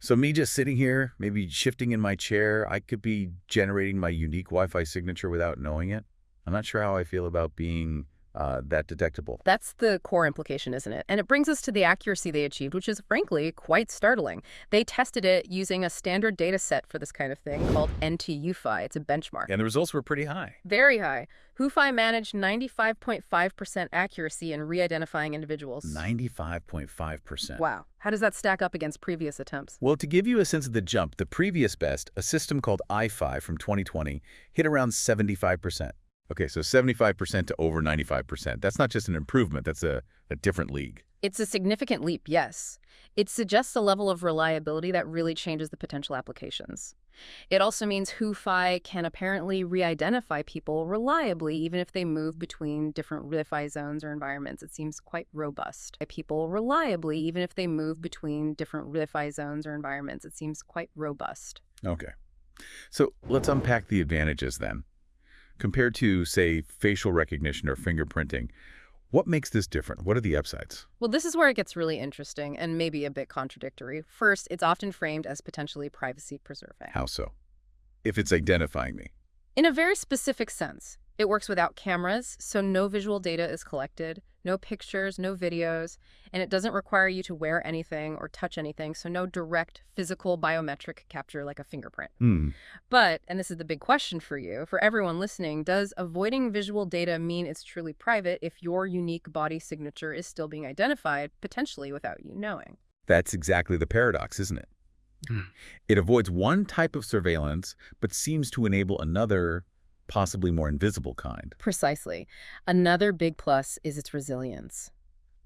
So me just sitting here, maybe shifting in my chair, I could be generating my unique Wi-Fi signature without knowing it. I'm not sure how I feel about being that detectable. That's the core implication, isn't it? And it brings us to the accuracy they achieved, which is frankly quite startling. They tested it using a standard data set for this kind of thing called NT-UFI. It's a benchmark. And the results were pretty high. Very high. Hu-Fi managed 95.5% accuracy in re-identifying individuals. 95.5%. Wow. How does that stack up against previous attempts? Well, to give you a sense of the jump, the previous best, a system called i5 from 2020, hit around 75%. Okay, so 75% to over 95%. That's not just an improvement, that's a different league. It's a significant leap, yes. It suggests a level of reliability that really changes the potential applications. It also means Hu-Fi can apparently re-identify people reliably even if they move between different Wi-Fi zones or environments. It seems quite robust. People reliably even if they move between different Wi-Fi zones or environments. It seems quite robust. Okay. So let's unpack the advantages then. Compared to, say, facial recognition or fingerprinting, what makes this different? What are the upsides? Well, this is where it gets really interesting and maybe a bit contradictory. First, it's often framed as potentially privacy preserving. How so? If it's identifying me. In a very specific sense. It works without cameras, so no visual data is collected, no pictures, no videos, and it doesn't require you to wear anything or touch anything, so no direct physical biometric capture like a fingerprint. But, and this is the big question for you, for everyone listening, does avoiding visual data mean it's truly private if your unique body signature is still being identified, potentially without you knowing? That's exactly the paradox, isn't it? It avoids one type of surveillance, but seems to enable another, possibly more invisible kind. Precisely. Another big plus is its resilience.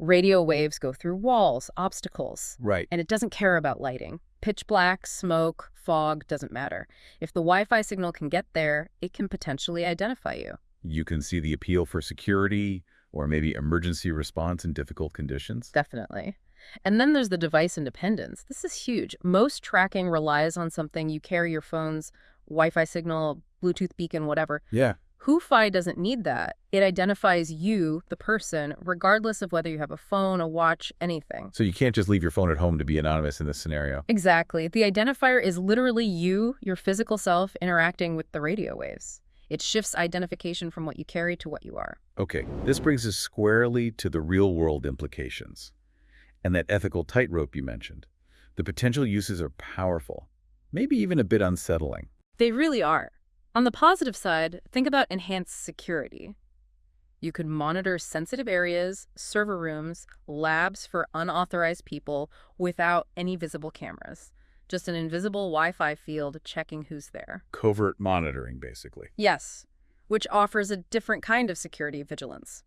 Radio waves go through walls, obstacles. Right. And it doesn't care about lighting. Pitch black, smoke, fog, doesn't matter. If the Wi-Fi signal can get there, it can potentially identify you. You can see the appeal for security or maybe emergency response in difficult conditions. Definitely. And then there's the device independence. This is huge. Most tracking relies on something you carry your phone's Wi-Fi signal, Bluetooth beacon, whatever. Yeah. Hu-Fi doesn't need that. It identifies you, the person, regardless of whether you have a phone, a watch, anything. So you can't just leave your phone at home to be anonymous in this scenario. Exactly. The identifier is literally you, your physical self, interacting with the radio waves. It shifts identification from what you carry to what you are. Okay, this brings us squarely to the real-world implications and that ethical tightrope you mentioned. The potential uses are powerful, maybe even a bit unsettling. They really are. On the positive side, think about enhanced security. You could monitor sensitive areas, server rooms, labs for unauthorized people without any visible cameras. Just an invisible Wi-Fi field checking who's there. Covert monitoring, basically. Yes, which offers a different kind of security vigilance.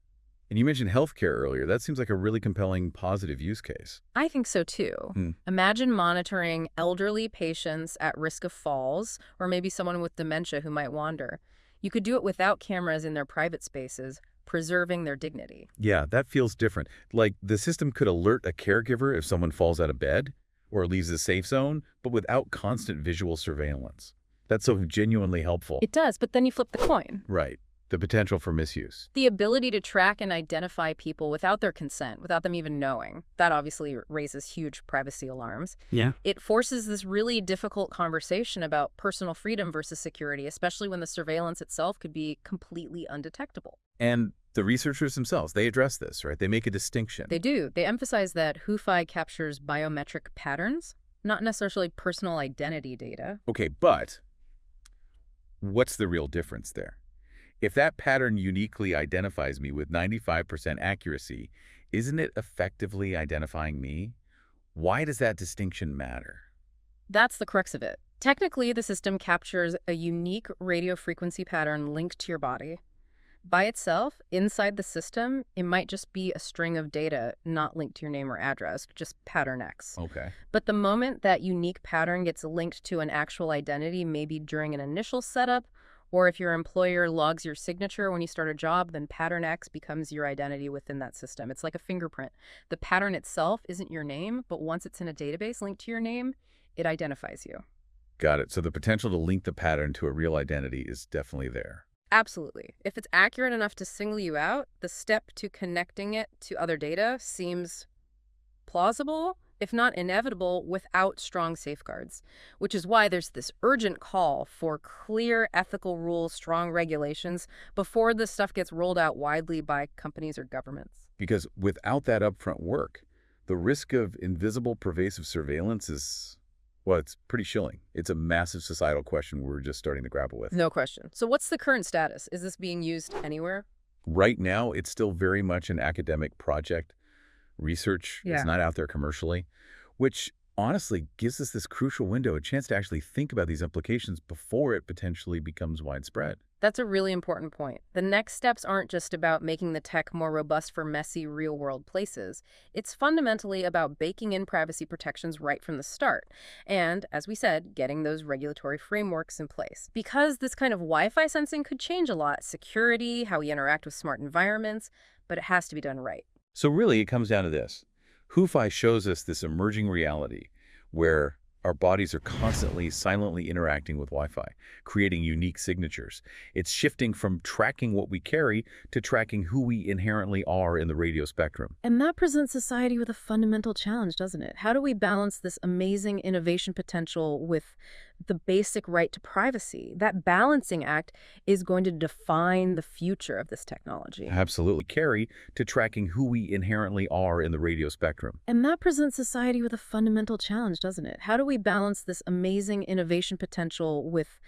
And you mentioned healthcare earlier. That seems like a really compelling positive use case. I think so too. Imagine monitoring elderly patients at risk of falls, or maybe someone with dementia who might wander. You could do it without cameras in their private spaces, preserving their dignity. Yeah, that feels different. Like the system could alert a caregiver if someone falls out of bed or leaves the safe zone, but without constant visual surveillance. That's so genuinely helpful. It does, but then you flip the coin. Right. The potential for misuse. The ability to track and identify people without their consent, without them even knowing. That obviously raises huge privacy alarms. Yeah. It forces this really difficult conversation about personal freedom versus security, especially when the surveillance itself could be completely undetectable. And the researchers themselves, they address this, right? They make a distinction. They do. They emphasize that Hu-Fi captures biometric patterns, not necessarily personal identity data. Okay, but what's the real difference there? If that pattern uniquely identifies me with 95% accuracy, isn't it effectively identifying me? Why does that distinction matter? That's the crux of it. Technically, the system captures a unique radio frequency pattern linked to your body. By itself, inside the system, it might just be a string of data not linked to your name or address, just pattern X. Okay. But the moment that unique pattern gets linked to an actual identity, maybe during an initial setup, or if your employer logs your signature when you start a job, then pattern X becomes your identity within that system. It's like a fingerprint. The pattern itself isn't your name, but once it's in a database linked to your name, it identifies you. Got it. So the potential to link the pattern to a real identity is definitely there. Absolutely. If it's accurate enough to single you out, the step to connecting it to other data seems plausible, if not inevitable, without strong safeguards, which is why there's this urgent call for clear ethical rules, strong regulations before this stuff gets rolled out widely by companies or governments. Because without that upfront work, the risk of invisible pervasive surveillance is, well, it's pretty chilling. It's a massive societal question we're just starting to grapple with. No question. So what's the current status? Is this being used anywhere? Right now, it's still very much an academic project. Research is not out there commercially, which honestly gives us this crucial window, a chance to actually think about these implications before it potentially becomes widespread. That's a really important point. The next steps aren't just about making the tech more robust for messy, real-world places. It's fundamentally about baking in privacy protections right from the start. And, as we said, getting those regulatory frameworks in place. Because this kind of Wi-Fi sensing could change a lot. Security, how we interact with smart environments, but it has to be done right. So really, it comes down to this. Wi-Fi shows us this emerging reality where our bodies are constantly silently interacting with Wi-Fi, creating unique signatures. It's shifting from tracking what we carry to tracking who we inherently are in the radio spectrum. And that presents society with a fundamental challenge, doesn't it? How do we balance this amazing innovation potential with the basic right to privacy? That balancing act is going to define the future of this technology. Absolutely. Carry to tracking who we inherently are in the radio spectrum. And that presents society with a fundamental challenge, doesn't it? How do we balance this amazing innovation potential with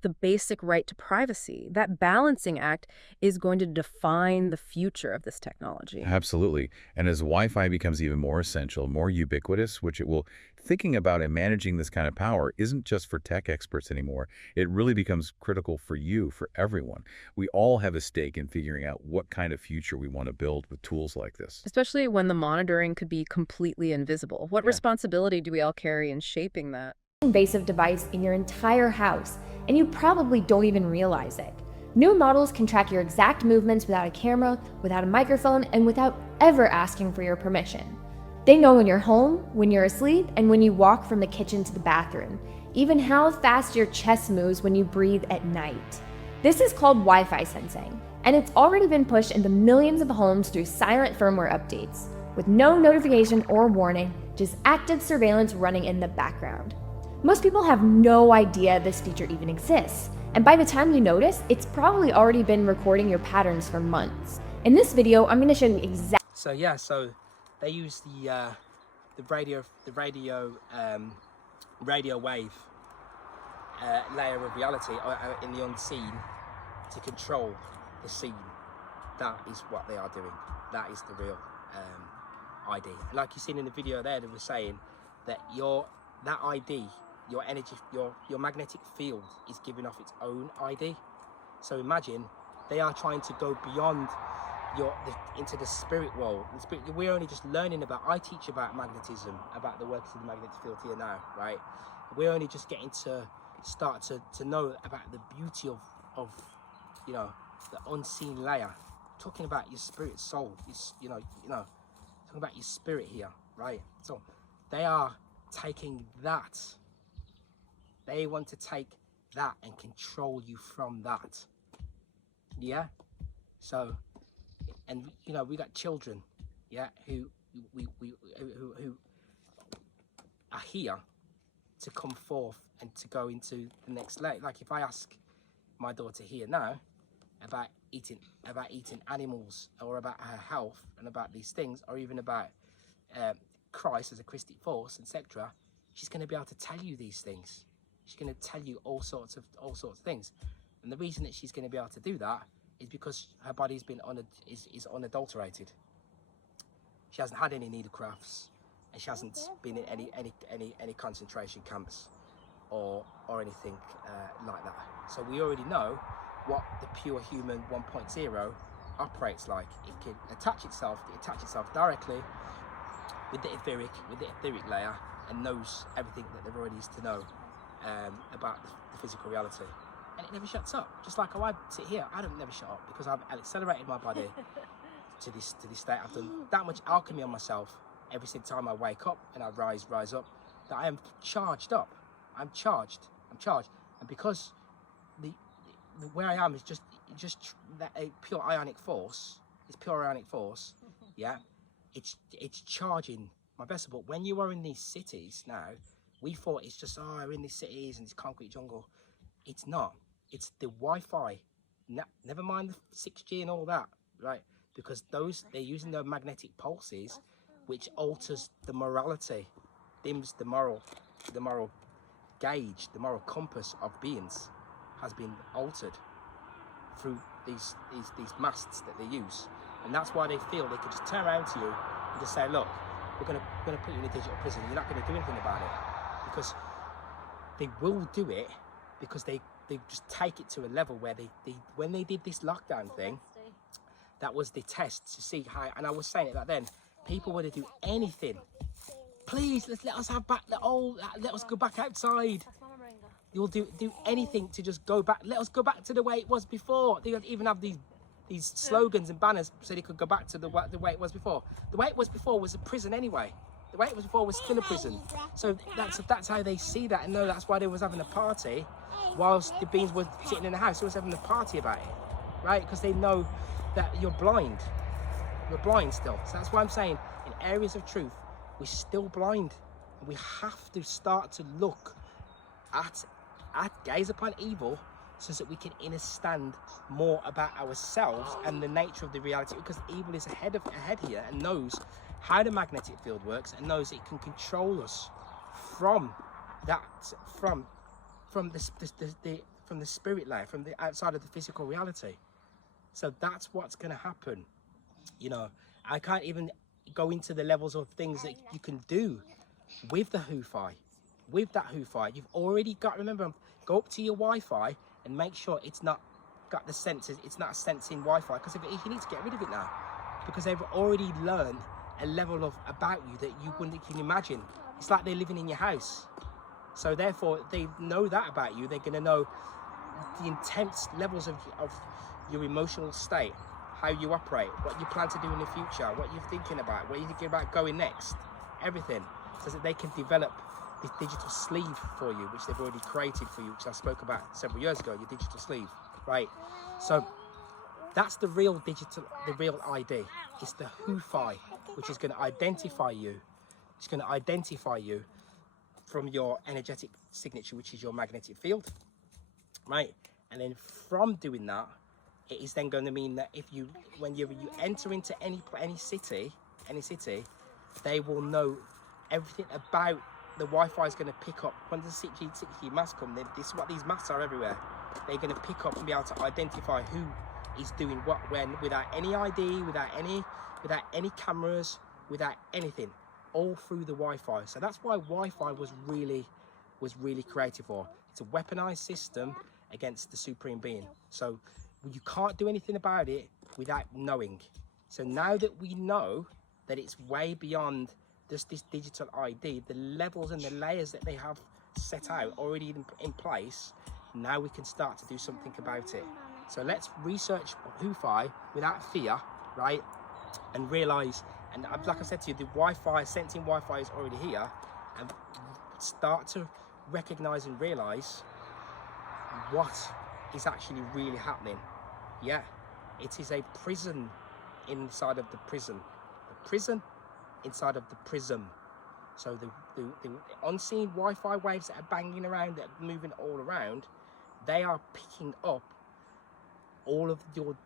the basic right to privacy? That balancing act is going to define the future of this technology. Absolutely. And as Wi-Fi becomes even more essential, more ubiquitous, which it will, thinking about and managing this kind of power isn't just for tech experts anymore. It really becomes critical for you, for everyone. We all have a stake in figuring out what kind of future we want to build with tools like this. Especially when the monitoring could be completely invisible. What responsibility do we all carry in shaping that? Invasive device in your entire house, and you probably don't even realize it. New models can track your exact movements without a camera, without a microphone, and without ever asking for your permission. They know when you're home, when you're asleep, and when you walk from the kitchen to the bathroom, even how fast your chest moves when you breathe at night. This is called Wi-Fi sensing, and it's already been pushed into millions of homes through silent firmware updates, with no notification or warning, just active surveillance running in the background. Most people have no idea this feature even exists, and by the time you notice, it's probably already been recording your patterns for months. In this video, I'm going to show you exactly. So they use the radio wave layer of reality in the unseen to control the seen. That is what they are doing. That is the real ID. And like you've seen in the video there, they were saying that that ID, your energy, your magnetic field is giving off its own ID. So imagine they are trying to go beyond into the spirit world. We're only just learning about. I teach about magnetism, about the workings of the magnetic field here now, right? We're only just getting to start to know about the beauty of the unseen layer. Talking about your spirit soul, talking about your spirit here, right? So they are taking that. They want to take that and control you from that. Yeah. So, and we got children, yeah, who are here to come forth and to go into the next layer. Like if I ask my daughter here now about eating animals, or about her health and about these things, or even about Christ as a Christic force, etc., she's going to be able to tell you these things. She's going to tell you all sorts of things. And the reason that she's going to be able to do that is because her body's been is unadulterated. She hasn't had any needle crafts, and she hasn't been in any concentration camps or anything like that. So we already know what the pure human 1.0 operates like. It can attach itself directly with the etheric layer, and knows everything that there already is to know about the physical reality. And it never shuts up. Just like how I sit here, I don't never shut up, because I've accelerated my body to this state. I've done that much alchemy on myself every single time I wake up and I rise up, that I am charged up. I'm charged. And because the where I am is just that a pure ionic force. It's pure ionic force. Yeah, it's charging my vessel. But when you are in these cities now, we thought it's just we're in these cities and this concrete jungle. It's not. It's the Wi-Fi. Never mind the 6G and all that, right? Because they're using the magnetic pulses, which alters the morality, dims the moral gauge, the moral compass of beings has been altered through these masts that they use. And that's why they feel they could just turn around to you and just say, look, we're gonna put you in a digital prison. You're not gonna do anything about it. Because they will do it, because they just take it to a level where they when they did this lockdown thing, that was the test to see how, and I was saying it back then, people would do anything. Please, let us have back let us go back outside. You'll do anything to just go back. Let us go back to the way it was before. They would even have these slogans and banners so they could go back to the way it was before. The way it was before was a prison anyway. The way it was before was still a prison. So that's how they see that, and know that's why they was having a party whilst the beings were sitting in the house. They was having a party about it, right? Because they know that you're blind. We're blind still. So that's why I'm saying, in areas of truth, we're still blind. And we have to start to look at gaze upon evil, so that we can understand more about ourselves and the nature of the reality. Because evil is ahead here and knows how the magnetic field works, and knows it can control us from that, from the spirit layer, from the outside of the physical reality. So that's what's going to happen. You know, I can't even go into the levels of things that you can do with the Wi-Fi. With that Wi-Fi, you've already got, remember, go up to your Wi-Fi and make sure it's not got the sensors, it's not sensing Wi-Fi, because if you need to get rid of it now, because they've already learned a level of about you that you wouldn't can imagine. It's like they're living in your house. So therefore, they know that about you. They're going to know the intense levels of your emotional state, how you operate, what you plan to do in the future, what you're thinking about, what you're thinking about going next, everything, so that they can develop this digital sleeve for you, which they've already created for you, which I spoke about several years ago, your digital sleeve, right? So that's the real digital, the real ID. It's the Wi-Fi, which is going to identify you. It's going to identify you from your energetic signature, which is your magnetic field, right? And then from doing that, it is then going to mean that when you enter into any city, they will know everything about the Wi-Fi. Is going to pick up when the 6G masts come. This is what these masts are everywhere. They're going to pick up and be able to identify who is doing what when, without any ID, without any cameras, without anything, all through the Wi-Fi. So that's why Wi-Fi was really created for. It's a weaponized system against the supreme being. So you can't do anything about it without knowing. So now that we know that it's way beyond just this digital ID, the levels and the layers that they have set out already in place, now we can start to do something about it. So let's research Wi-Fi without fear, right? And realize, and like I said to you, the Wi-Fi, sensing Wi-Fi is already here, and start to recognize and realize what is actually really happening. Yeah, it is a prison inside of the prison. The prison inside of the prism. So the unseen Wi-Fi waves that are banging around, that are moving all around, they are picking up all of your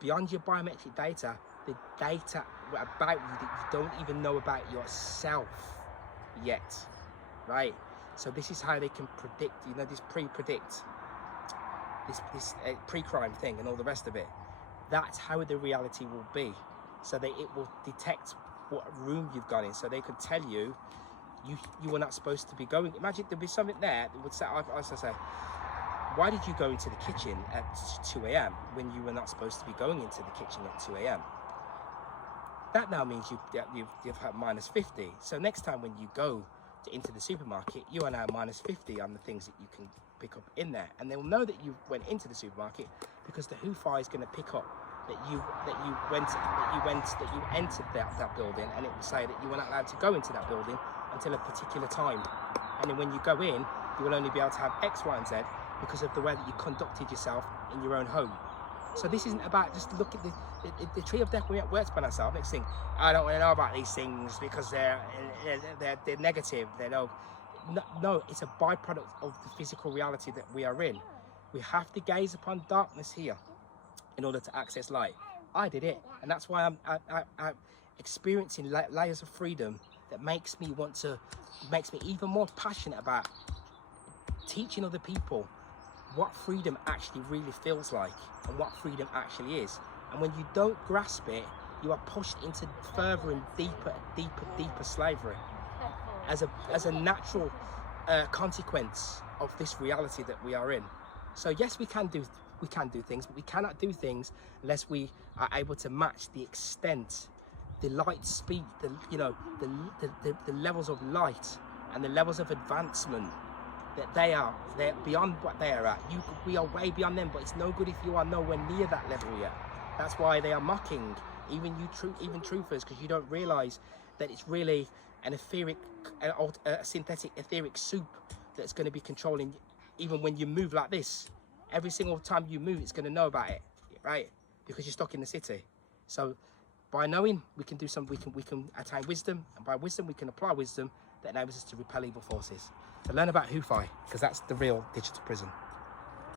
beyond your biometric data, the data about you that you don't even know about yourself yet, right? So this is how they can predict, you know, this pre-predict this pre-crime thing and all the rest of it. That's how the reality will be. So that it will detect what room you've gone in. So they could tell you, you were not supposed to be going. Imagine there'd be something there that would say, I say, why did you go into the kitchen at 2 a.m. when you were not supposed to be going into the kitchen at 2 a.m.? That now means you've had minus 50. So next time when you go into the supermarket, you are now minus 50 on the things that you can pick up in there, and they will know that you went into the supermarket because the Wi-Fi is going to pick up that you entered that building, and it will say that you were not allowed to go into that building until a particular time. And then when you go in, you will only be able to have X, Y, and Z because of the way that you conducted yourself in your own home. So this isn't about just look at the tree of death works by itself. Next thing, I don't want to know about these things because they're negative. No, it's a byproduct of the physical reality that we are in. We have to gaze upon darkness here in order to access light. I did it, and that's why I'm experiencing layers of freedom that makes me even more passionate about teaching other people what freedom actually really feels like and what freedom actually is. And when you don't grasp it, you are pushed into further and deeper slavery as a natural consequence of this reality that we are in. So yes, we can do things, but we cannot do things unless we are able to match the extent, the light speed, the levels of light and the levels of advancement that they're beyond what they are at. We are way beyond them, but it's no good if you are nowhere near that level yet. That's why they are mocking even truthers, because you don't realize that it's really an etheric, a synthetic etheric soup that's going to be controlling. Even when you move like this, every single time you move, it's going to know about it, right? Because you're stuck in the city. So by knowing, we can attain wisdom, and by wisdom we can apply wisdom that enables us to repel evil forces. So learn about Wi-Fi, because that's the real digital prison.